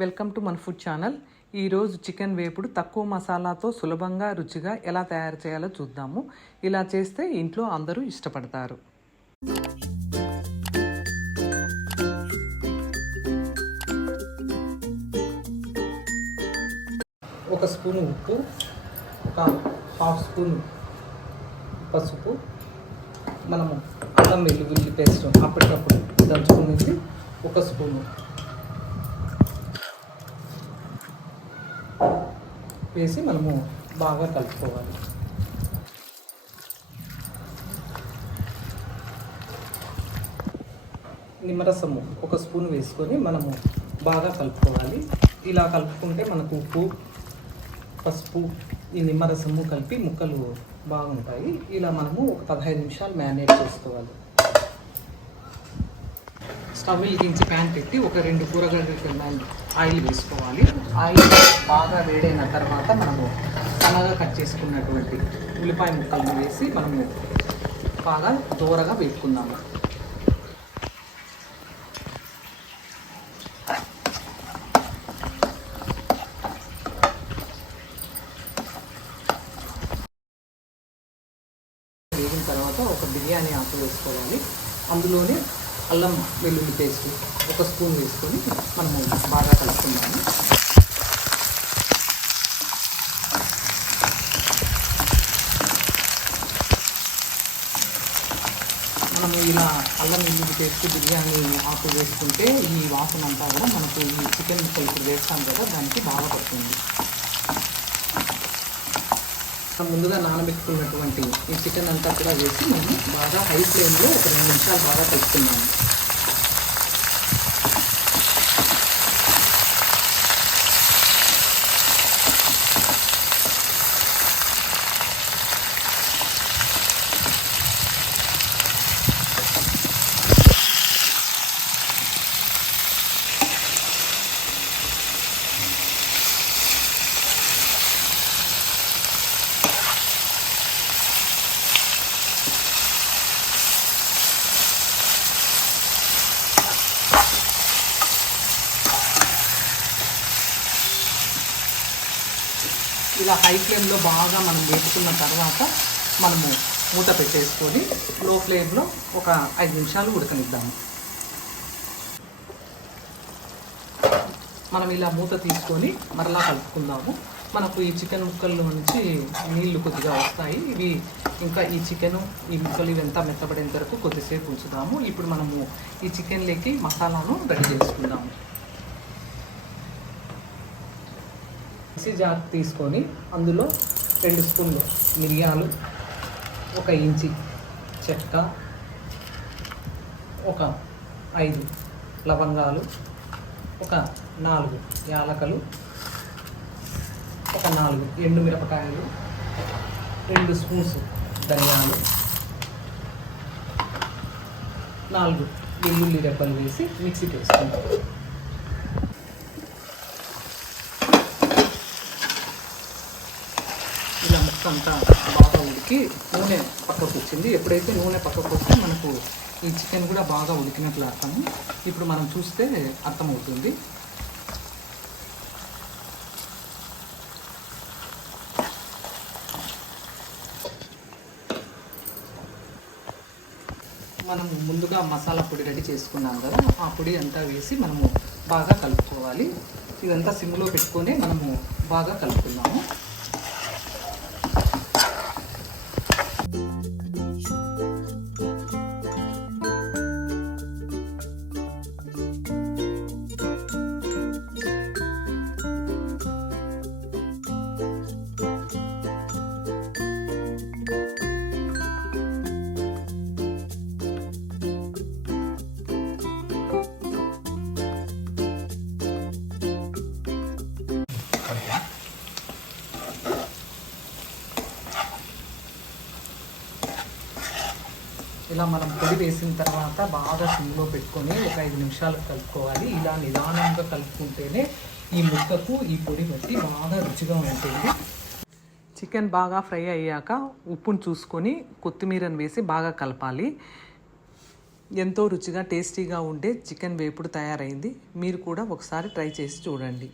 Welcome to మన food channel. ఈరోజు chicken వేపుడు తక్కువ మసాలాతో సులభంగా రుచిగా ఎలా తయారు చేయాలో చూద్దాము. ఇలా చేస్తే ఇంట్లో అందరూ ఇష్టపడతారు. ఒక స్పూన్ ఉప్పు, ఒక హాఫ్ స్పూన్ పసుపు, మనము అల్లం వెల్లుల్లి పేస్ట్ అప్పటికప్పుడు దంచుకునేది ఒక స్పూను వేసి మనము బాగా కలుపుకోవాలి. నిమ్మరసము ఒక స్పూన్ వేసుకొని మనము బాగా కలుపుకోవాలి. ఇలా కలుపుకుంటే మనకు ఉప్పు, పసుపు, ఈ నిమ్మరసము కలిపి ముక్కలు బాగుంటాయి. ఇలా మనము ఒక 15 నిమిషాలు మ్యారినేట్ చేసుకోవాలి. స్టవ్ వెలిగించి ప్యాన్ పెట్టి ఒక 2 కూరగాయల ఆయిల్ వేసుకోవాలి. ఆయిల్ బాగా వేడైన తర్వాత మనము సన్నగా కట్ చేసుకున్నటువంటి ఉల్లిపాయ ముక్కలను వేసి మనము బాగా దూరగా వేపుకుందాము. వేగిన తర్వాత ఒక బిర్యానీ ఆకు వేసుకోవాలి. అందులోనే అల్లం వెల్లుల్లి పేస్ట్ ఒక స్పూన్ వేసుకొని మనము బాగా కలుపుకుందాము. మనము ఇలా అల్లం వెల్లుల్లి పేస్ట్ బిర్యానీ ఆకు వేసుకుంటే ఈ వాసన అంతా కూడా మనకు ఈ చికెన్ ముక్కలు ఇప్పుడు వేస్తాం కదా, దానికి బాగా పడుతుంది. ముందుగా నానబెట్టుకున్నటువంటి ఈ చికెన్ అంతా కూడా వేసి మనం బాగా హై ఫ్లేమ్లో ఒక 2 నిమిషాలు బాగా కలుపుకున్నాము. ఇలా హై ఫ్లేమ్లో బాగా మనం వేసుకున్న తర్వాత మనము మూత పెట్టేసుకొని లో ఫ్లేమ్లో ఒక 5 నిమిషాలు ఉడకనిద్దాము. మనం ఇలా మూత తీసుకొని మరలా కలుపుకుందాము. మనకు ఈ చికెన్ ముక్కల్లో నుంచి నీళ్లు కొద్దిగా వస్తాయి. ఇవి ఇంకా ఈ చికెను ఈ ముక్కలు ఇవంతా మెత్తబడేంత వరకు కొద్దిసేపు ఉంచుదాము. ఇప్పుడు మనము ఈ చికెన్లోకి మసాలాను రెడీ చేసుకుందాము. మిక్సీ జార్ తీసుకొని అందులో 2 స్పూన్లు మిరియాలు, 1 ఇంచి చెక్క, ఒక 5 లవంగాలు, ఒక 4 యాలకలు, ఒక 4 ఎండుమిరపకాయలు, 2 స్పూన్స్ ధనియాలు, 4 వెల్లుల్లి రెబ్బలు వేసి మిక్సీకి వేసుకుంటాం. ఇలా ముక్క అంతా బాగా ఉడికి నూనె పక్కకు వచ్చింది. ఎప్పుడైతే నూనె పక్కకు వస్తే మనకు ఈ చికెన్ కూడా బాగా ఉడికినట్లు అర్థము. ఇప్పుడు మనం చూస్తే అర్థమవుతుంది. మనం ముందుగా మసాలా పొడి రెడీ చేసుకున్నాం కదా, ఆ పొడి అంతా వేసి మనము బాగా కలుపుకోవాలి. ఇదంతా సిమ్లో పెట్టుకొని మనము బాగా కలుపుకుందాము. ఇలా మనం పొడి వేసిన తర్వాత బాగా సిమ్లో పెట్టుకొని ఒక 5 నిమిషాలు కలుపుకోవాలి. ఇలా నిదానంగా కలుపుకుంటేనే ఈ ముక్కకు ఈ పొడి బట్టి బాగా రుచిగా ఉంటుంది. చికెన్ బాగా ఫ్రై అయ్యాక ఉప్పును చూసుకొని కొత్తిమీరను వేసి బాగా కలపాలి. ఎంతో రుచిగా టేస్టీగా ఉండే చికెన్ వేపుడు తయారైంది. మీరు కూడా ఒకసారి ట్రై చేసి చూడండి.